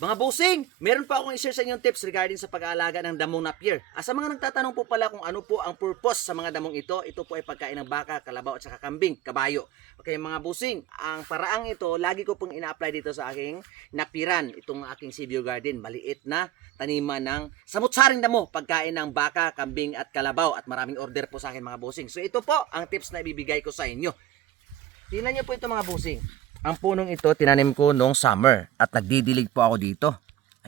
Mga bossing, meron pa akong i-share sa inyong tips regarding sa pag-aalaga ng damong napier. Sa mga nagtatanong po pala kung ano po ang purpose sa mga damong ito po ay pagkain ng baka, kalabaw at saka kambing, kabayo. Okay mga bossing, ang paraang ito, lagi ko pong ina-apply dito sa aking napiran, itong aking sea view garden. Maliit na taniman ng samut-saring damo, pagkain ng baka, kambing at kalabaw, at maraming order po sa akin mga bossing. So ito po ang tips na ibibigay ko sa inyo. Tingnan nyo po ito mga bossing. Ang punong ito, tinanim ko noong summer at nagdidilig po ako dito.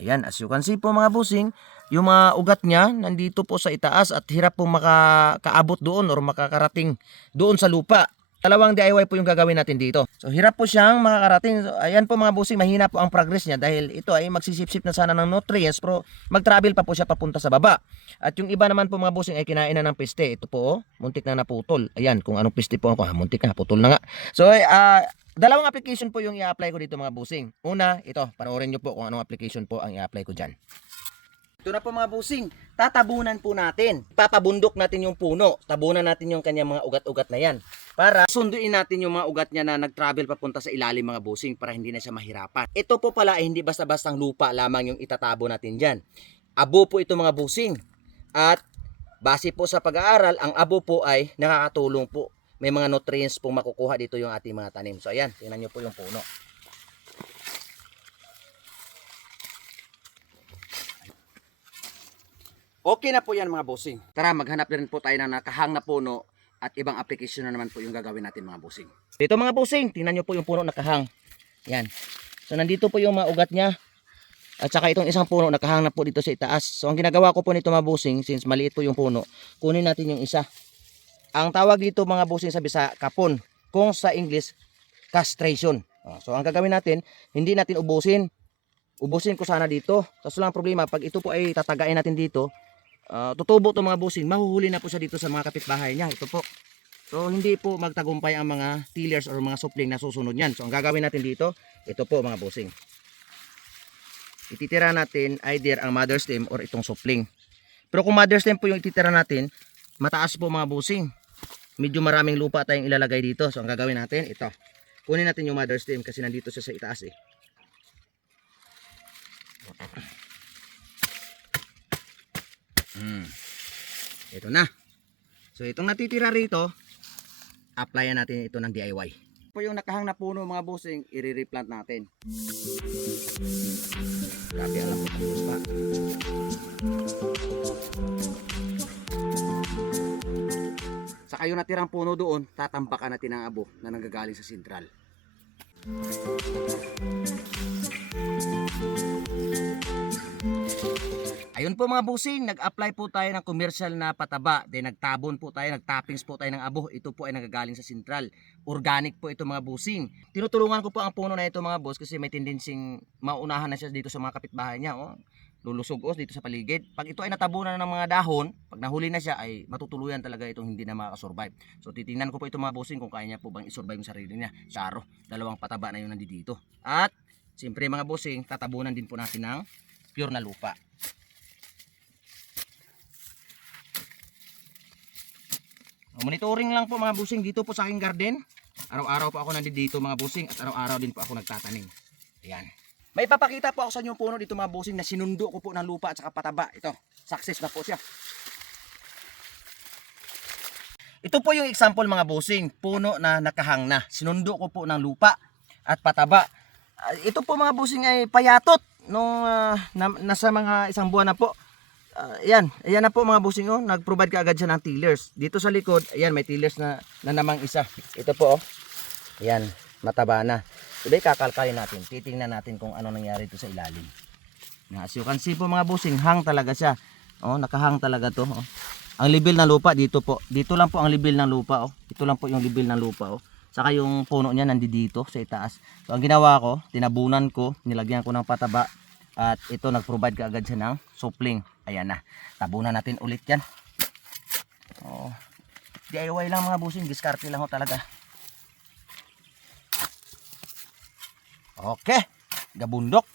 Ayan, as you can see po mga bossing, yung mga ugat niya nandito po sa itaas at hirap po makakaabot doon or makakarating doon sa lupa. Dalawang DIY po yung gagawin natin dito. So hirap po siyang makakarating. So, ayan po mga bossing, mahina po ang progress niya dahil ito ay magsisip-sip na sana ng nutrients pero mag-travel pa po siya papunta sa baba. At yung iba naman po mga bossing ay kinain na ng peste. Ito po, muntik na naputol. Ayan, kung anong peste po ako, muntik na naputol na nga. So dalawang application po yung i-apply ko dito mga bossing. Una, ito, panoorin nyo po kung anong application po ang i-apply ko dyan. Ito na po mga bossing, tatabunan po natin. Papabundok natin yung puno. Tabunan natin yung kanyang mga ugat-ugat na yan. Para sunduin natin yung mga ugat niya na nag-travel papunta sa ilalim mga bossing para hindi na siya mahirapan. Ito po pala ay hindi basta-bastang lupa lamang yung itatabo natin dyan. Abo po ito mga bossing. At base po sa pag-aaral, ang abo po ay nakakatulong po. May mga nutrients pong makukuha dito yung ating mga tanim. So ayan, tingnan nyo po yung puno. Okay na po yan mga bossing. Tara, maghanap rin po tayo ng nakahang na puno at ibang application na naman po yung gagawin natin mga bossing. Dito mga bossing, tingnan nyo po yung puno nakahang. Yan. So nandito po yung mga ugat niya. At saka itong isang puno nakahang na po dito sa itaas. So ang ginagawa ko po nito mga bossing, since maliit po yung puno, kunin natin yung isa. Ang tawag dito mga bossing sa Bisaya, kapon. Kung sa English, castration. So ang gagawin natin, hindi natin ubusin. Ubusin ko sana dito. Kaso lang problema, pag ito po ay tatagain natin dito, tutubo to mga bossing, mahuhuli na po siya dito sa mga kapitbahay niya. Ito po. So hindi po magtagumpay ang mga tillers or mga supling na susunod niyan. So ang gagawin natin dito, ito po mga bossing. Ititira natin either ang mother stem or itong supling. Pero kung mother stem po yung ititira natin, mataas po mga bossing. Medyo maraming lupa tayong ilalagay dito. So ang gagawin natin, ito. Kunin natin yung mother stem kasi nandito siya sa itaas eh. Ito na. So itong natitira rito, applyan natin ito ng DIY. Po yung nakahang na puno mga bossing, i-replant natin. Grabe alam ko tapos pa. Saka yung natirang puno doon, tatambakan natin ang abo na nanggagaling sa sentral. Ayun po mga bossing, nag-apply po tayo ng commercial na pataba. Then nagtabon po tayo, nagtoppings po tayo ng abo. Ito po ay nanggagaling sa sentral. Organic po ito mga bossing. Tinutulungan ko po ang puno na ito mga boss kasi may tendencying maunahan na siya dito sa mga kapitbahay niya. Oh. Lulusog dito sa paligid. Pag ito ay natabunan ng mga dahon, pag nahuli na siya ay matutuluyan talaga itong hindi na makakasurvive. So titingnan ko po ito mga bossing kung kaya niya po bang isurvive yung sarili niya. Charo, dalawang pataba na yung nandito. At siyempre mga bossing, tatabunan din po natin ng pure na lupa. Monitoring lang po mga bossing dito po sa aking garden. Araw-araw po ako nandito mga bossing at araw-araw din po ako nagtatanim. Ayan. May papakita po ako sa inyo puno dito mga bossing na sinundo ko po ng lupa at saka pataba. Ito, success na po siya. Ito po yung example mga bossing, puno na nakahang na. Sinundo ko po ng lupa at pataba. Ito po mga bossing ay payatot nung nasa mga isang buwan na po. Ayan na po mga bossing nag-provide ka agad siya ng tillers. Dito sa likod, ayan may tillers na namang isa. Ito po ayan, mataba na. Today kakalkalin natin, titingnan natin kung ano nangyari ito sa ilalim. As you can see po mga bossing, hang talaga siya. Nakahang talaga to. Ang level ng lupa dito po. Dito lang po ang level ng lupa. Ito lang po yung level ng lupa. Saka yung puno niya nandito sa itaas. So ang ginawa ko, tinabunan ko, nilagyan ko ng pataba. At ito nag-provide ka agad siya ng supling. Ayan na. Tabunan natin ulit yan. DIY lang mga bossing. Diskarte lang talaga. Okay. Gabundok.